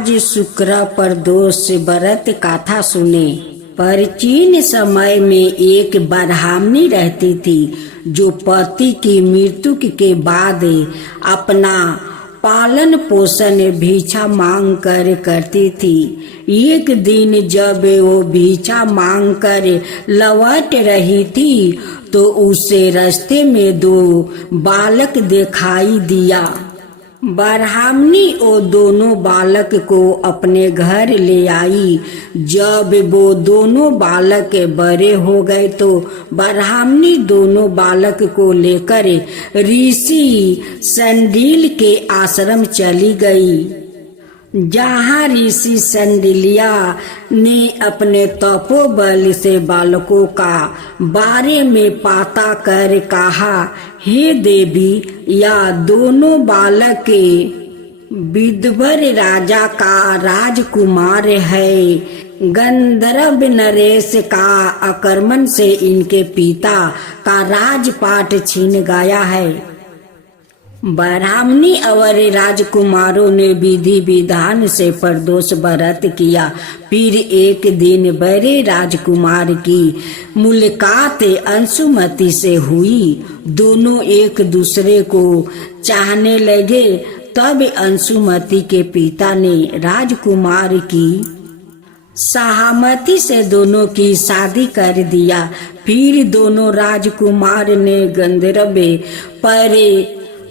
आज शुक्र प्रदोष व्रत कथा सुने। प्राचीन समय में एक ब्राह्मणी रहती थी जो पति की मृत्यु के बाद अपना पालन पोषण भिक्षा मांग कर करती थी। एक दिन जब वो भिक्षा मांग कर लौट रही थी तो उसे रास्ते में दो बालक दिखाई दिया। ब्राह्मणी वो दोनों बालक को अपने घर ले आई। जब वो दोनों बालक बड़े हो गए तो ब्राह्मणी दोनों बालक को लेकर ऋषि संडिल के आश्रम चली गई, जहाँ ऋषि संडिलिया ने अपने तपोबल से बालकों का बारे में पता कर कहा, हे देवी, या दोनों बालक विदर्भ राजा का राजकुमार है। गंधर्व नरेश का आक्रमण से इनके पिता का राजपाट छीन गया है। ब्राह्मणी और राजकुमारों ने विधि विधान से प्रदोष व्रत किया। फिर एक दिन बड़े राजकुमार की मुलाकात अंशुमति से हुई। दोनों एक दूसरे को चाहने लगे। तब अंशुमति के पिता ने राजकुमार की सहमति से दोनों की शादी कर दिया। फिर दोनों राजकुमार ने गंधर्व पर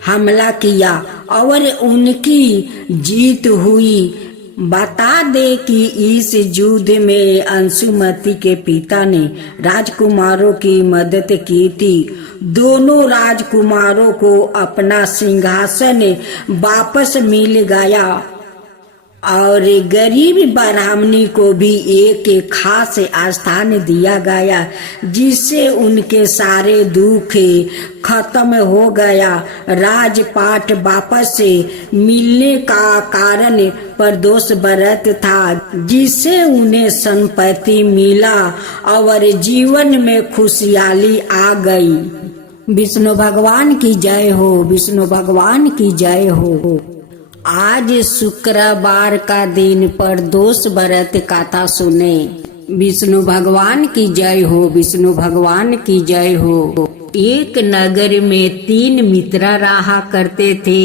हमला किया और उनकी जीत हुई। बता दे कि इस युद्ध में अंशुमति के पिता ने राजकुमारों की मदद की थी। दोनों राजकुमारों को अपना सिंहासन वापस मिल गया और गरीब ब्राह्मणी को भी एक खास स्थान दिया गया, जिससे उनके सारे दुख खत्म हो गया। राजपाट वापस मिलने का कारण प्रदोष व्रत था, जिससे उन्हें संपत्ति मिला और जीवन में खुशहाली आ गई। विष्णु भगवान की जय हो, विष्णु भगवान की जय हो। आज शुक्रवार का दिन प्रदोष व्रत कथा सुने। विष्णु भगवान की जय हो, विष्णु भगवान की जय हो। एक नगर में 3 मित्र रहा करते थे।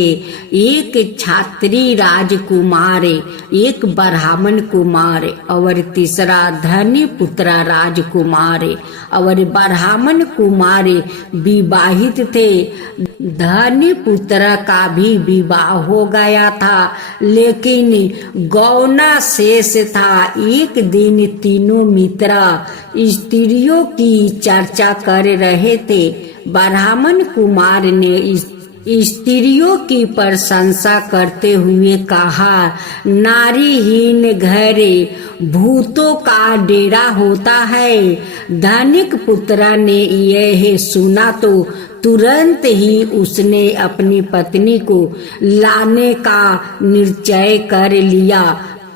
एक छात्री राजकुमार, एक ब्राह्मण कुमार और तीसरा धनी पुत्र राजकुमार। और ब्राह्मण कुमार विवाहित थे। धनी पुत्र का भी विवाह हो गया था, लेकिन गौना शेष था। एक दिन तीनों मित्र स्त्रियों की चर्चा कर रहे थे। ब्राह्मण कुमार ने स्त्रियों की प्रशंसा करते हुए कहा, नारीहीन घर भूतों का डेरा होता है। धनिक पुत्र ने यह सुना तो तुरंत ही उसने अपनी पत्नी को लाने का निश्चय कर लिया।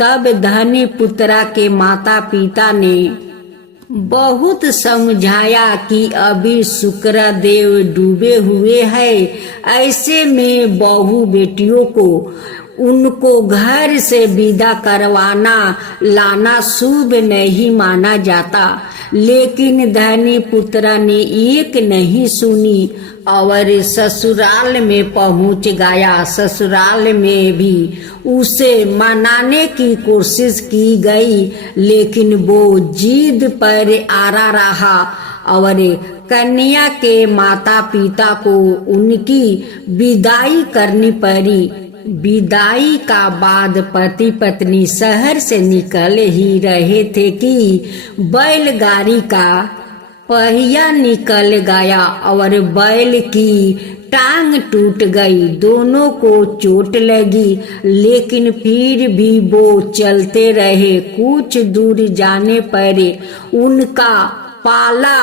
तब धनी पुत्र के माता पिता ने बहुत समझाया कि अभी शुक्र देव डूबे हुए हैं, ऐसे में बहू बेटियों को उनको घर से विदा करवाना लाना शुभ नहीं माना जाता। लेकिन धनी पुत्र ने एक नहीं सुनी और ससुराल में पहुंच गया। ससुराल में भी उसे मनाने की कोशिश की गई, लेकिन वो जिद पर अड़ा रहा और कन्या के माता पिता को उनकी विदाई करनी पड़ी। विदाई का बाद पति पत्नी शहर से निकल ही रहे थे कि बैलगाड़ी का पहिया निकल गया और बैल की टांग टूट गई। दोनों को चोट लगी, लेकिन फिर भी वो चलते रहे। कुछ दूर जाने पर उनका पाला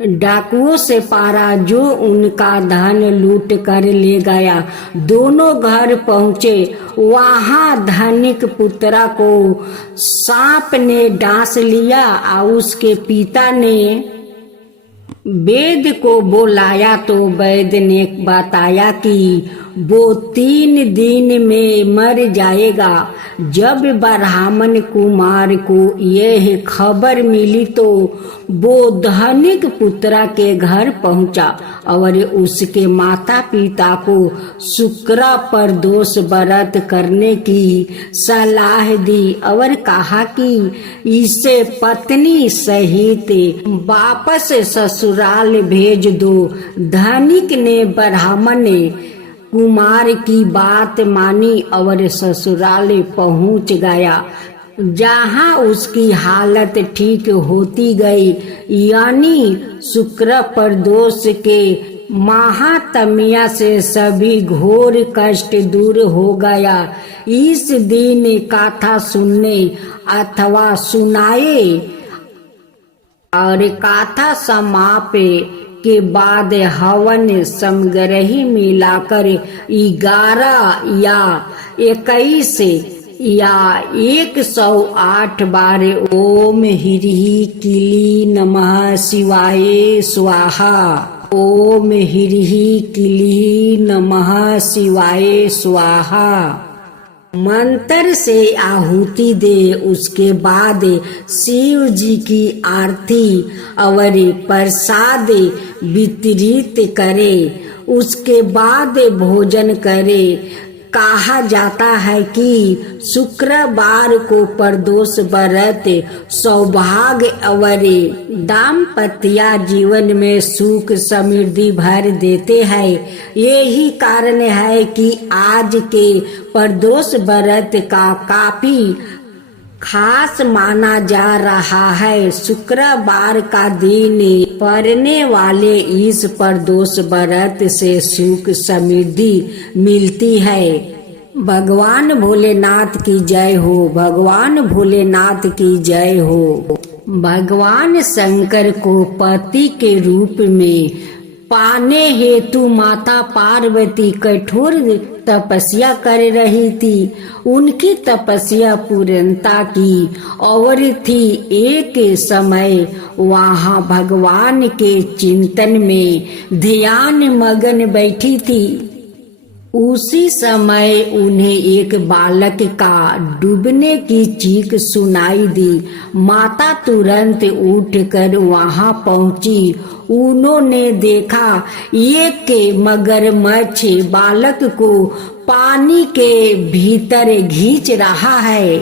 डाकुओं से पारा, जो उनका धन लूट कर ले गया। दोनों घर पहुँचे। वहाँ धनिक पुत्र को सांप ने डांस लिया और उसके पिता ने वैद्य को बुलाया तो वैद्य ने बताया कि वो 3 दिन में मर जाएगा। जब ब्राह्मण कुमार को यह खबर मिली तो वो धनिक पुत्रा के घर पहुंचा और उसके माता पिता को शुक्र प्रदोष व्रत करने की सलाह दी और कहा कि इसे पत्नी सहित वापस ससुराल भेज दो। धनिक ने ब्राह्मण कुमार की बात मानी और ससुराल पहुंच गया, जहां उसकी हालत ठीक होती गई, यानी शुक्र प्रदोष के महात्म्य से सभी घोर कष्ट दूर हो गया। इस दिन कथा सुनने अथवा सुनाए और कथा समाप्त के बाद हवन समग्रही मिलाकर 11 या 21 या 108 बार ओम ह्रीं क्लीं नमः शिवाय स्वाहा, ओम ह्रीं क्लीं नमः शिवाय स्वाहा मंत्र से आहुति दे। उसके बाद शिव जी की आरती और प्रसाद वितरित करे। उसके बाद भोजन करे। कहा जाता है कि शुक्रवार को प्रदोष व्रत सौभाग्य और दाम्पत्य जीवन में सुख समृद्धि भर देते हैं। यही कारण है कि आज के प्रदोष व्रत का काफी खास माना जा रहा है। शुक्रवार का दिन पड़ने वाले इस प्रदोष व्रत से सुख समृद्धि मिलती है। भगवान भोलेनाथ की जय हो, भगवान भोलेनाथ की जय हो। भगवान शंकर को पति के रूप में पाने हेतु माता पार्वती कठोर तपस्या कर रही थी। उनकी तपस्या पूर्णता की और थी। एक समय वहां भगवान के चिंतन में ध्यान मगन बैठी थी। उसी समय उन्हें एक बालक का डूबने की चीख सुनाई दी। माता तुरंत उठकर वहां पहुंची। उन्होंने देखा एक मगरमच्छ बालक को पानी के भीतर खींच रहा है।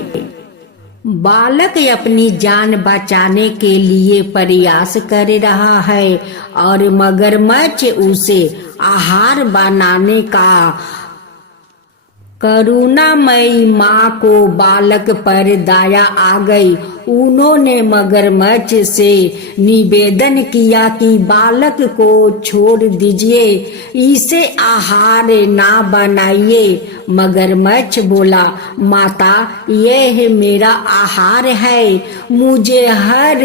बालक अपनी जान बचाने के लिए प्रयास कर रहा है और मगरमच्छ उसे आहार बनाने का करुणामयी माँ को बालक पर दया आ गई। उन्होंने मगरमच्छ से निवेदन किया कि बालक को छोड़ दीजिए, इसे आहार ना बनाइए। मगरमच्छ बोला, माता यह मेरा आहार है। मुझे हर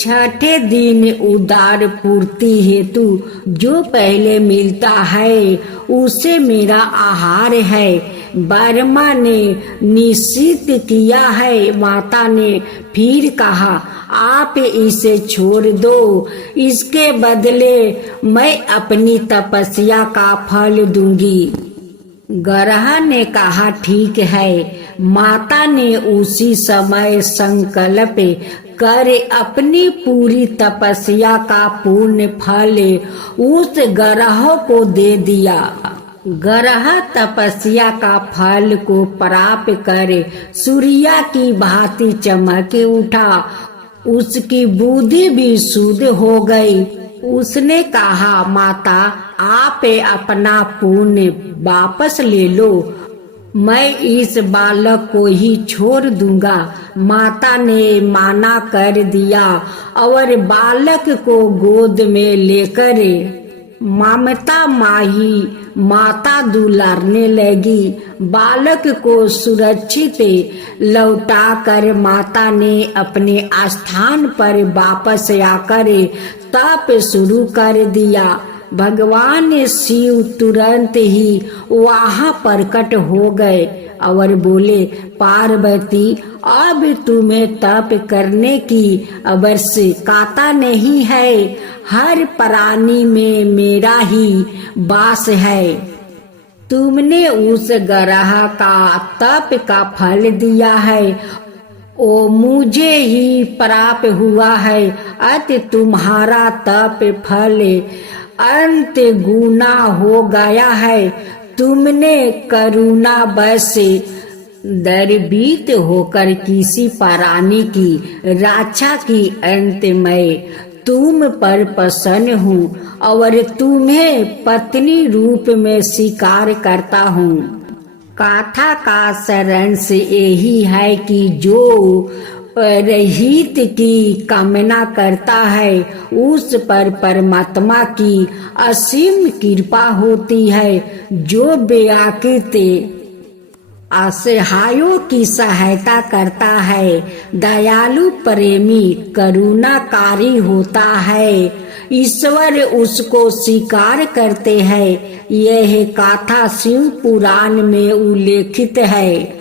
छठे दिन उदार पूर्ति हेतु जो पहले मिलता है उसे मेरा आहार है। ब्रह्मा ने निश्चित किया है। माता ने फिर कहा, आप इसे छोड़ दो, इसके बदले मैं अपनी तपस्या का फल दूंगी। ग्रह ने कहा, ठीक है। माता ने उसी समय संकल्प कर अपनी पूरी तपस्या का पूर्ण फल उस ग्रह को दे दिया। ग्रह तपस्या का फल को प्राप्त कर सूर्य की भांति चमक उठा। उसकी बुद्धि भी शुद्ध हो गई। उसने कहा, माता आप अपना पुण्य वापस ले लो, मैं इस बालक को ही छोड़ दूंगा। माता ने माना कर दिया और बालक को गोद में लेकर ममता माही माता दुलारने लगी। बालक को सुरक्षित लौटाकर माता ने अपने स्थान पर वापस आकर तप शुरू कर दिया। भगवान शिव तुरंत ही वहां प्रकट हो गए और बोले, पार्वती अब तुम्हें तप करने की आवश्यकता नहीं है। हर प्राणी में मेरा ही वास है। तुमने उस ग्रह का तप का फल दिया है, ओ मुझे ही प्राप्त हुआ है। अत तुम्हारा तप फल अंत गुना हो गया है। तुमने करुणा बस दरबीत होकर किसी प्राणी की रक्षा की। अंत में तुम पर प्रसन्न हूँ और तुम्हें पत्नी रूप में स्वीकार करता हूँ। कथा का सारांश यही है कि जो परहित की कामना करता है उस पर परमात्मा की असीम कृपा होती है। जो व्याकृत असहायों की सहायता करता है, दयालु प्रेमी करुणाकारी होता है, ईश्वर उसको स्वीकार करते हैं। यह गाथा शिव पुराण में उल्लेखित है।